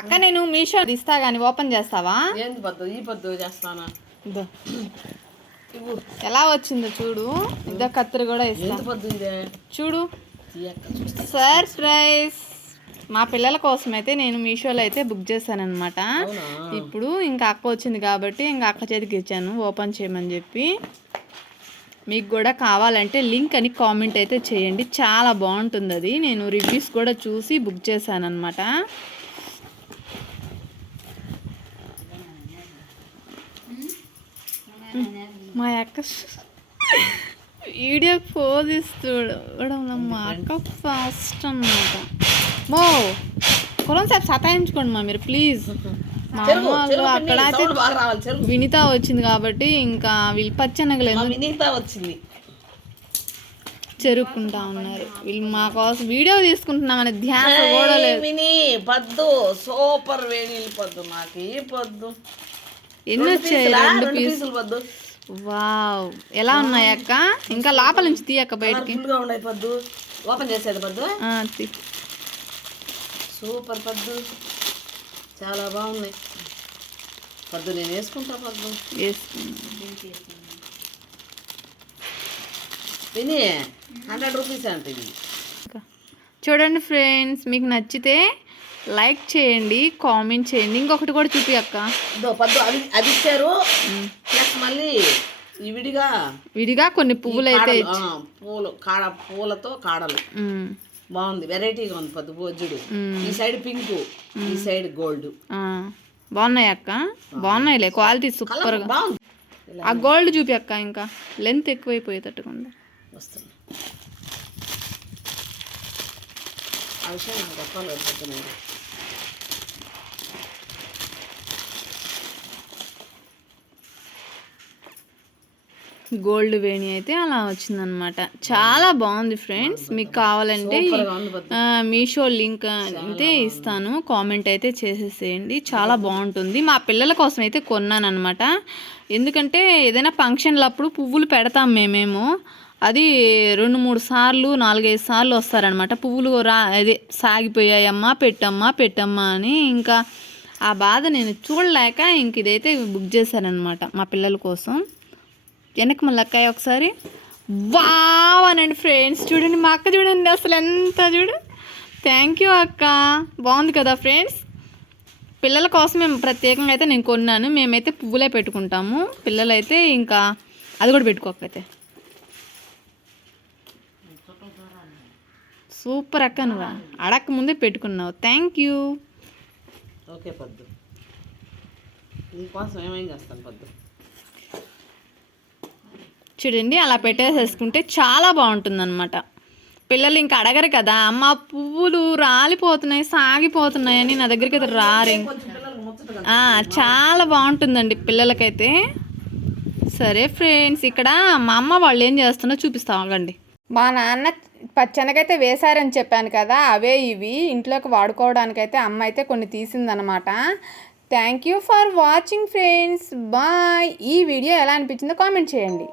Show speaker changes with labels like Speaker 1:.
Speaker 1: అక్క నేను మీషో ఇస్తా కానీ ఓపెన్ చేస్తావా?
Speaker 2: ఏంది పద్దు ఈ పద్దు చేస్తానా?
Speaker 1: ఇదో. ఎలా వచ్చిందో చూడు. ఇదో కత్తిరి కూడా ఇస్తా. చూడు. సర్ప్రైజ్ మా పిల్లల కోసం అయితే నేను మీషోలో అయితే బుక్ చేశాను అనమాట ఇప్పుడు ఇంకా అక్క వచ్చింది కాబట్టి ఇంకా అక్క చేతికి ఇచ్చాను. ఓపెన్ చేయమని చెప్పి. మీకు కూడా కావాలంటే లింక్ అని కామెంట్ అయితే చేయండి. చాలా బాగుంటుంది అది. నేను రివ్యూస్ కూడా చూసి బుక్ చేశాను అనమాట మా అక్క వీడియో పోజ్ ఇస్తాడు మా అక్క ఫాస్ట్ అన్నమాట. మో పొలం సేపు సతాయించుకోండి మా మీరు ప్లీజ్ మా వాళ్ళు అక్కడ అయితే వినిత వచ్చింది కాబట్టి ఇంకా వీళ్ళు పచ్చనగలేదు.
Speaker 2: వినీత వచ్చింది.
Speaker 1: చెరుక్కుంటా ఉన్నారు. వీళ్ళు మా కోసం వీడియో తీసుకుంటున్నామనే ధ్యాస కూడా లేదు
Speaker 2: విని పద్దు. సూపర్ వేడి పద్దు నాకు ఈ పద్దు?
Speaker 1: ఎన్ని వచ్చాయి? రెండు
Speaker 2: రెండు
Speaker 1: పీస్
Speaker 2: పీసులు
Speaker 1: వావ్. ఎలా ఉన్నాయి అక్క? ఇంకా లోపల నుంచి తీయక్క బయటికి.
Speaker 2: ఓపెన్ చేసేది పద్దు. సూపర్ పద్దు. చాలా బాగున్నాయి. పద్దు నేను వేసుకుంటా పద్దు. విని హండ్రెడ్ రూపీస్ అంటే.
Speaker 1: చూడండి ఫ్రెండ్స్ మీకు నచ్చితే లైక్ చేయండి కామెంట్ చేయండి. ఇంకొకటి కూడా చూపి అక్క.
Speaker 2: పద్దు అది అది ఇచ్చారు. ప్లస్ మళ్ళీ విడిగా
Speaker 1: విడిగా కొన్ని పువ్వులు అయితే
Speaker 2: పూలు కాడ పూలతో కాడలు. బాగుంది వెరైటీగా ఉంది పద్దు బొజ్జుడు. ఈ సైడ్ పింక్ ఈ సైడ్ గోల్డ్.
Speaker 1: బాగున్నాయి అక్క? బాగున్నాయిలే క్వాలిటీ సూపర్గా.
Speaker 2: బాగుంది.
Speaker 1: ఆ గోల్డ్ చూపి అక్క ఇంకా. లెంత్ ఎక్కువైపోయేటట్టుగా ఉంది.
Speaker 2: వస్తుంది. ఆ విషయం నాకు చెప్పాలి
Speaker 1: గోల్డ్ వేణి అయితే అలా వచ్చిందనమాట. చాలా బాగుంది ఫ్రెండ్స్. మీకు కావాలంటే మీషో లింక్ అయితే ఇస్తాను. కామెంట్ అయితే చేసేసేయండి. చాలా బాగుంటుంది. మా పిల్లల కోసం అయితే కొన్నాను అనమాట ఎందుకంటే ఏదైనా ఫంక్షన్లు అప్పుడు పువ్వులు పెడతాం మేమేమో. అది రెండు మూడు సార్లు నాలుగైదు సార్లు వస్తారనమాట. పువ్వులు రా అదే సాగిపోయాయమ్మా పెట్టమ్మా పెట్టమ్మా అని ఇంకా ఆ బాధ నేను చూడలేక ఇంక ఇదైతే బుక్ చేశానమాట మా పిల్లల కోసం. వెనక మళ్ళీ ఒకసారి. వావ్ అనండి ఫ్రెండ్స్. చూడండి మా అక్క చూడండి అసలు ఎంత చూడు. థ్యాంక్ యూ అక్క. బాగుంది కదా ఫ్రెండ్స్. పిల్లల కోసం మేము ప్రత్యేకంగా అయితే నేను కొన్నాను. మేమైతే పువ్వులే పెట్టుకుంటాము. పిల్లలైతే ఇంకా అది కూడా పెట్టుకోకపోతే సూపర్ అక్క నువ్వు. అడక్క ముందే పెట్టుకున్నావు. థ్యాంక్ యూ
Speaker 2: ఓకే పద్దు. నీకోసం ఏమేం చేస్తాను పద్దు?
Speaker 1: చూడండి అలా పెట్టేసేసుకుంటే చాలా బాగుంటుందన్నమాట. పిల్లలు ఇంకా అడగరు కదా అమ్మ పువ్వులు రాలిపోతున్నాయి సాగిపోతున్నాయి అని నా దగ్గరికి అయితే రారు చాలా బాగుంటుందండి పిల్లలకైతే. సరే ఫ్రెండ్స్ ఇక్కడ మా అమ్మ వాళ్ళు ఏం చేస్తున్నా చూపిస్తామండి మా నాన్న పచ్చనకైతే వేశారని చెప్పాను కదా అవే ఇవి. ఇంట్లోకి వాడుకోవడానికైతే అమ్మ అయితే కొన్ని తీసిందనమాట thank you for watching friends bye ఈ వీడియో ఎలా అనిపించిందో కామెంట్ చేయండి.